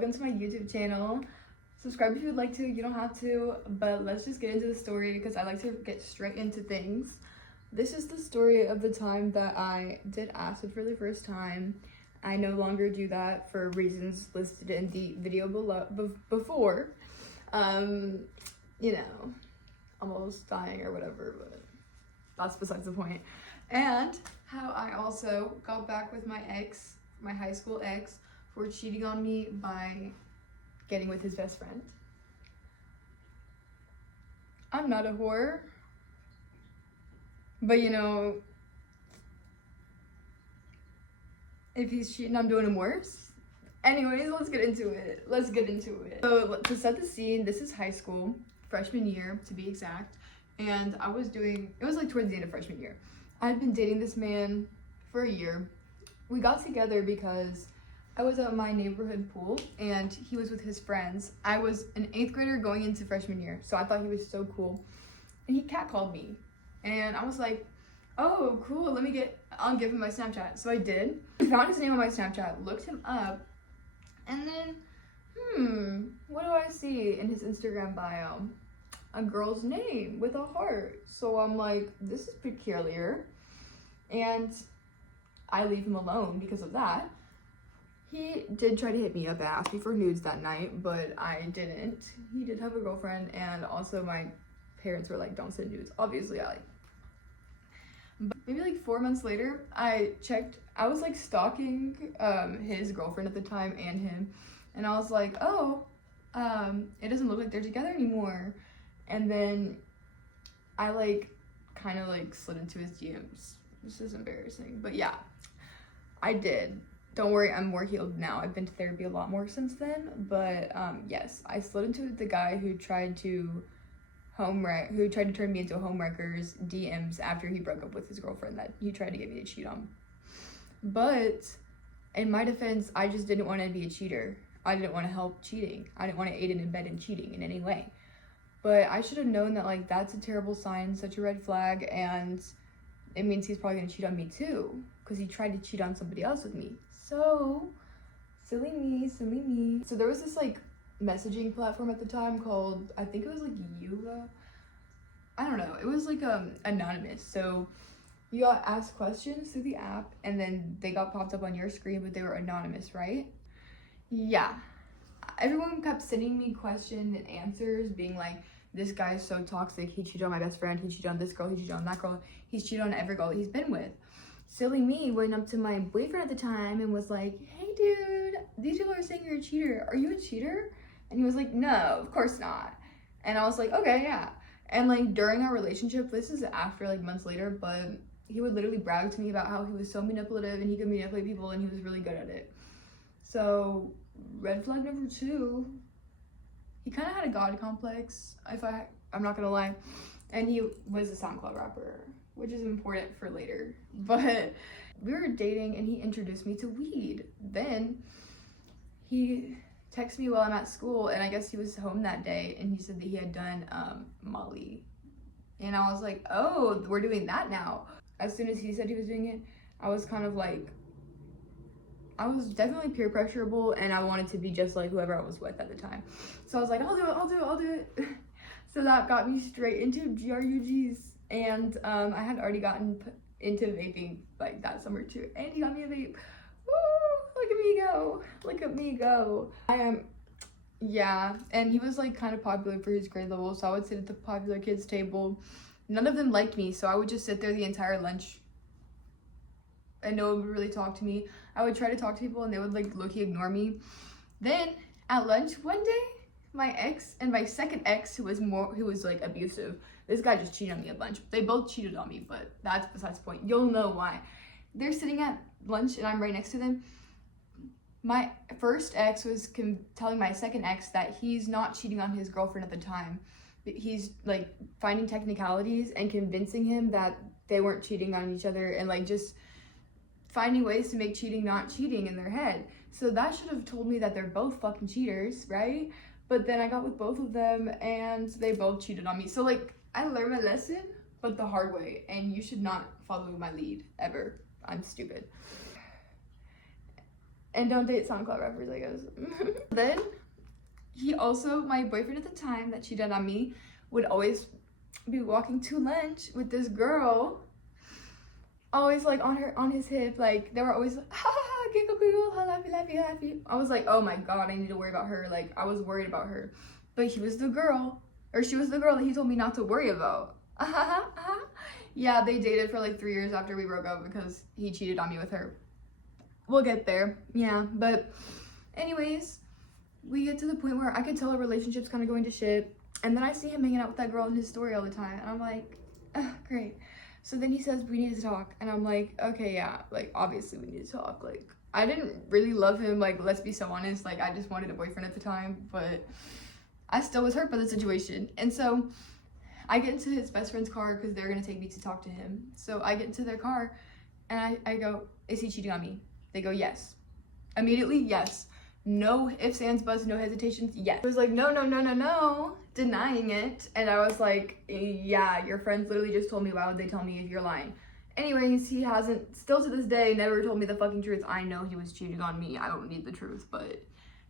welcome to my YouTube channel. Subscribe if you would like to, you don't have to, but let's just get into the story because I like to get straight into things. This is the story of the time that I did acid for the first time. I no longer do that for reasons listed in the video below, before. You know, almost dying or whatever, but that's besides the point. And how I also got back with my ex, my high school ex, for cheating on me by getting with his best friend. I'm not a whore, but you know, if he's cheating, I'm doing him worse. Anyways, let's get into it. So to set the scene, this is high school, freshman year to be exact, and it was like towards the end of freshman year. I'd been dating this man for a year. We got together because I was at my neighborhood pool and he was with his friends. I was an 8th grader going into freshman year, so I thought he was so cool. And he catcalled me. And I was like, oh, cool, I'll give him my Snapchat. So I did. I found his name on my Snapchat, looked him up, and then, what do I see in his Instagram bio? A girl's name with a heart. So I'm like, this is peculiar. And I leave him alone because of that. He did try to hit me up and ask me for nudes that night, but I didn't. He did have a girlfriend, and also my parents were like, don't send nudes. Obviously, but maybe like 4 months later, I was like stalking his girlfriend at the time and him, and I was like, oh, it doesn't look like they're together anymore. And then I like kind of like slid into his DMs. This is embarrassing, but yeah, I did. Don't worry, I'm more healed now. I've been to therapy a lot more since then, but yes, I slid into the guy who tried to turn me into a homewrecker's DMs after he broke up with his girlfriend that he tried to get me to cheat on. But in my defense, I just didn't want to be a cheater. I didn't want to help cheating. I didn't want to aid and abet in cheating in any way. But I should have known that like that's a terrible sign, such a red flag, and it means he's probably gonna cheat on me too, because he tried to cheat on somebody else with me. So, silly me. So there was this like messaging platform at the time called, I think it was like Yuga. I don't know. It was like anonymous. So you got asked questions through the app, and then they got popped up on your screen, but they were anonymous, right? Yeah. Everyone kept sending me questions and answers, being like, this guy is so toxic. He cheated on my best friend. He cheated on this girl. He cheated on that girl. He's cheated on every girl he's been with. Silly me went up to my boyfriend at the time and was like, hey dude, these people are saying you're a cheater. Are you a cheater? And he was like, no, of course not. And I was like, okay, yeah. And like during our relationship, this is after like months later, but he would literally brag to me about how he was so manipulative and he could manipulate people and he was really good at it. So red flag number 2, he kind of had a god complex, I'm not gonna lie. And he was a SoundCloud rapper, which is important for later. But we were dating and he introduced me to weed. Then he texted me while I'm at school, and I guess he was home that day, and he said that he had done Molly. And I was like, oh, we're doing that now. As soon as he said he was doing it, I was kind of like, I was definitely peer pressurable, and I wanted to be just like whoever I was with at the time. So I was like, I'll do it. So that got me straight into GRUGs. And I had already gotten into vaping like that summer too. And he got me a vape. Woo, look at me go. Yeah. And he was like kind of popular for his grade level. So I would sit at the popular kids table. None of them liked me. So I would just sit there the entire lunch and no one would really talk to me. I would try to talk to people and they would like low-key ignore me. Then at lunch one day, my ex and my second ex, who was like abusive, this guy just cheated on me a bunch. They both cheated on me, but that's besides the point. You'll know why. They're sitting at lunch and I'm right next to them. My first ex was telling my second ex that he's not cheating on his girlfriend at the time. He's like finding technicalities and convincing him that they weren't cheating on each other, and like just finding ways to make cheating not cheating in their head. So that should have told me that they're both fucking cheaters, right? But then I got with both of them and they both cheated on me. So like I learned my lesson, but the hard way, and you should not follow my lead ever. I'm stupid. And don't date SoundCloud rappers, I guess. Then, he also, my boyfriend at the time that cheated on me, would always be walking to lunch with this girl, always like on his hip, like they were always like, ha ha ha, giggle giggle, happy. I was like, oh my god, I need to worry about her. Like, I was worried about her, but he was the girl, or she was the girl that he told me not to worry about. Yeah, they dated for like 3 years after we broke up because he cheated on me with her. We'll get there. Yeah, but anyways, we get to the point where I could tell our relationship's kind of going to shit, and then I see him hanging out with that girl in his story all the time, and I'm like, oh, great. So then he says we need to talk, and I'm like, okay, yeah, like obviously we need to talk. Like, I didn't really love him, like, let's be so honest, like I just wanted a boyfriend at the time, but I still was hurt by the situation. And so I get into his best friend's car because they're gonna take me to talk to him. So I get into their car and I go, is he cheating on me? They go, yes. Immediately, yes. No ifs, ands, buts, no hesitations, yes. It was like, no, denying it. And I was like, yeah, your friends literally just told me. Why would they tell me if you're lying? Anyways, he hasn't, still to this day, never told me the fucking truth. I know he was cheating on me. I don't need the truth, but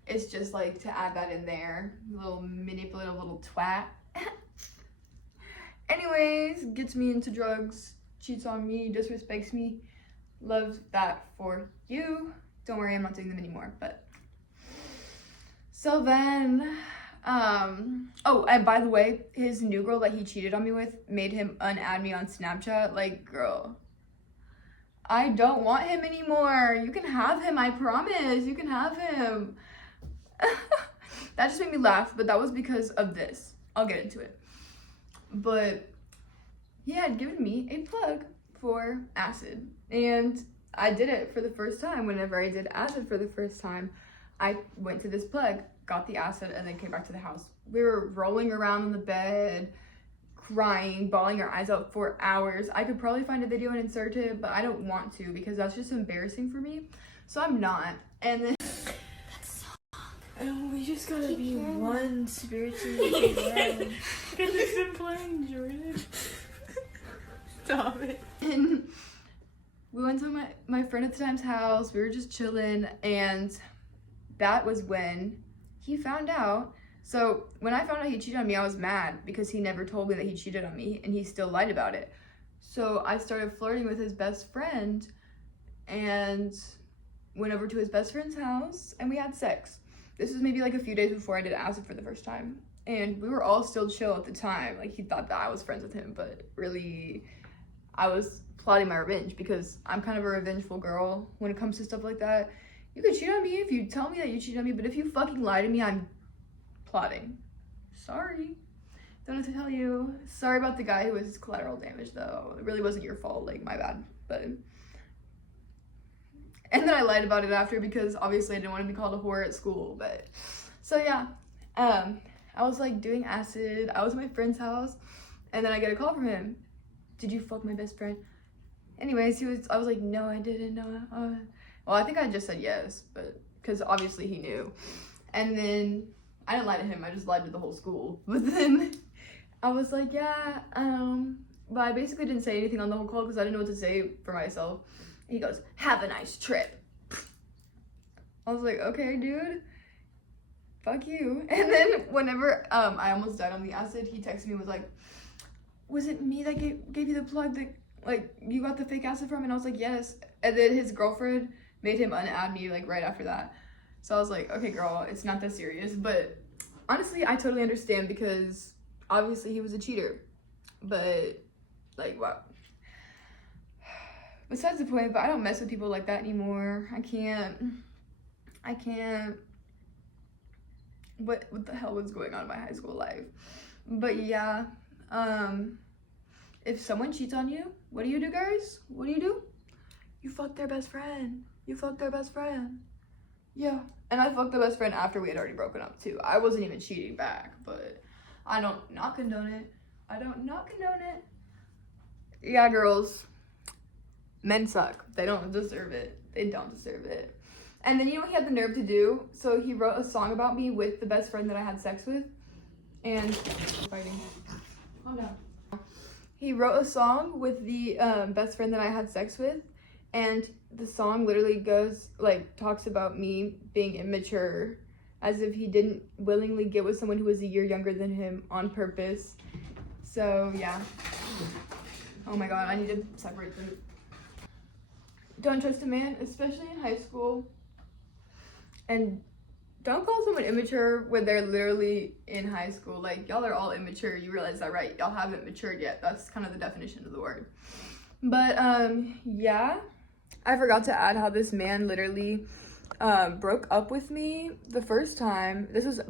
it's just like to add that in there. Little manipulative little twat. Anyways, gets me into drugs, cheats on me, disrespects me. Love that for you. Don't worry, I'm not doing them anymore, but. So then, oh, and by the way, his new girl that he cheated on me with made him unadd me on Snapchat. Like, girl, I don't want him anymore. You can have him, I promise. You can have him. That just made me laugh, but that was because of this. I'll get into it. But he had given me a plug for acid, and I did it for the first time. Whenever I did acid for the first time, I went to this plug, got the acid, and then came back to the house. We were rolling around on the bed, crying, bawling our eyes out for hours. I could probably find a video and insert it, but I don't want to because that's just embarrassing for me. So I'm not. And then we just gotta be one spiritually grown. Because it's been playing, Jordan. Stop it. And we went to my friend at the time's house. We were just chilling, and that was when he found out. So when I found out he cheated on me, I was mad because he never told me that he cheated on me, and he still lied about it. So I started flirting with his best friend and went over to his best friend's house, and we had sex. This was maybe like a few days before I did acid for the first time, and we were all still chill at the time. Like, he thought that I was friends with him, but really I was plotting my revenge because I'm kind of a revengeful girl when it comes to stuff like that. You could cheat on me if you tell me that you cheated on me, but if you fucking lie to me, I'm plotting. Sorry. Don't have to tell you. Sorry about the guy who was collateral damage, though. It really wasn't your fault, like, my bad. But, and then I lied about it after because obviously I didn't want to be called a whore at school, but, so yeah. I was like doing acid. I was at my friend's house, and then I get a call from him. Did you fuck my best friend? Anyways, I was like, no, I didn't, no. Well, I think I just said yes, but because obviously he knew. And then I didn't lie to him, I just lied to the whole school. But then I was like, yeah, but I basically didn't say anything on the whole call because I didn't know what to say for myself. He goes, have a nice trip. I was like, okay, dude, fuck you. And then whenever I almost died on the acid, he texted me and was like, was it me that gave you the plug that, like, you got the fake acid from? And I was like, yes. And then his girlfriend made him unadd me, like, right after that. So I was like, okay, girl, it's not that serious. But honestly, I totally understand because obviously he was a cheater. But, like, wow. Besides the point, but I don't mess with people like that anymore. I can't. What the hell was going on in my high school life? But yeah, if someone cheats on you, what do you do, guys? What do? You fuck their best friend. You fuck their best friend. Yeah. And I fucked the best friend after we had already broken up too. I wasn't even cheating back, but I don't not condone it. I don't not condone it. Yeah, girls. Men suck. They don't deserve it. They don't deserve it. And then you know what he had the nerve to do? So he wrote a song about me with the best friend that I had sex with. And fighting. Calm down. He wrote a song with the best friend that I had sex with, And the song literally goes, like, talks about me being immature, as if he didn't willingly get with someone who was a year younger than him on purpose. So, yeah. Oh my god, I need to separate them. Don't trust a man, especially in high school. And don't call someone immature when they're literally in high school. Like, y'all are all immature. You realize that, right? Y'all haven't matured yet. That's kind of the definition of the word. But, yeah. I forgot to add how this man literally broke up with me the first time. This was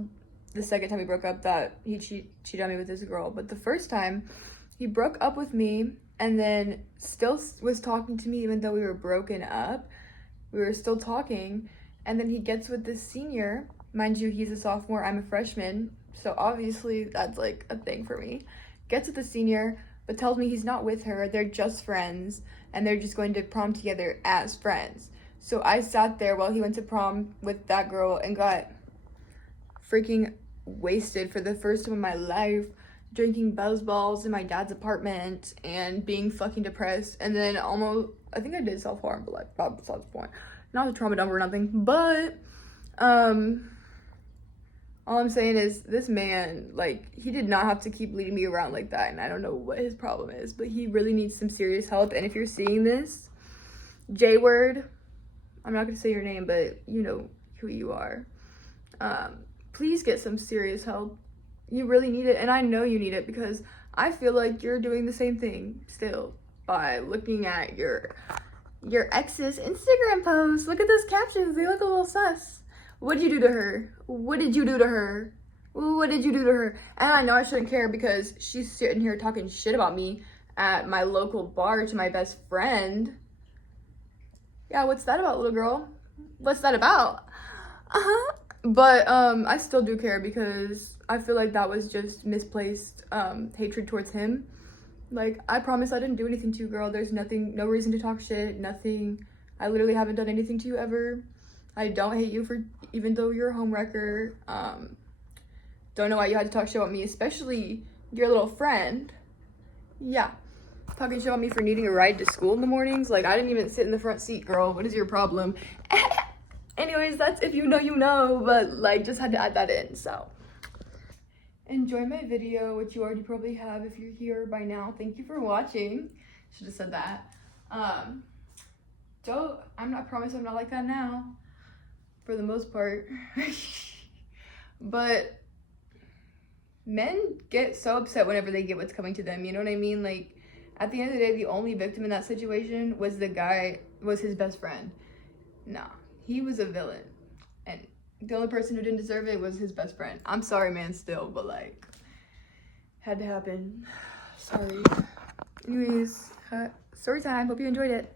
the second time we broke up, that he cheated on me with this girl. But the first time, he broke up with me and then still was talking to me even though we were broken up. We were still talking. And then he gets with this senior. Mind you, he's a sophomore, I'm a freshman. So obviously that's like a thing for me. Gets with the senior, but tells me he's not with her. They're just friends. And they're just going to prom together as friends. So I sat there while he went to prom with that girl and got freaking wasted for the first time in my life. Drinking buzz balls in my dad's apartment and being fucking depressed. And then almost, I think I did self-harm, but like, that's besides the point. Not a trauma dump or nothing, but all I'm saying is this man, like, he did not have to keep leading me around like that, and I don't know what his problem is, but he really needs some serious help. And if you're seeing this, J-word, I'm not gonna say your name, but you know who you are. Please get some serious help. You really need it, and I know you need it because I feel like you're doing the same thing still by looking at your ex's Instagram posts. Look at those captions. They look a little sus. What did you do to her? What did you do to her? What did you do to her? And I know I shouldn't care because she's sitting here talking shit about me at my local bar to my best friend. Yeah, what's that about, little girl? What's that about? But I still do care because I feel like that was just misplaced hatred towards him. Like, I promise I didn't do anything to you, girl. There's nothing, no reason to talk shit, nothing. I literally haven't done anything to you ever. I don't hate you for, even though you're a homewrecker. Don't know why you had to talk shit about me, especially your little friend. Yeah, talking shit about me for needing a ride to school in the mornings. Like, I didn't even sit in the front seat, girl. What is your problem? Anyways, that's if you know, you know, but like, just had to add that in, so. Enjoy my video, which you already probably have if you're here by now. Thank you for watching. Should have said that. I promise I'm not like that now, for the most part. But men get so upset whenever they get what's coming to them, you know what I mean? Like, at the end of the day, the only victim in that situation was his best friend. Nah, he was a villain. And the only person who didn't deserve it was his best friend. I'm sorry, man, still, but like, had to happen. Sorry. Anyways, story time. Hope you enjoyed it.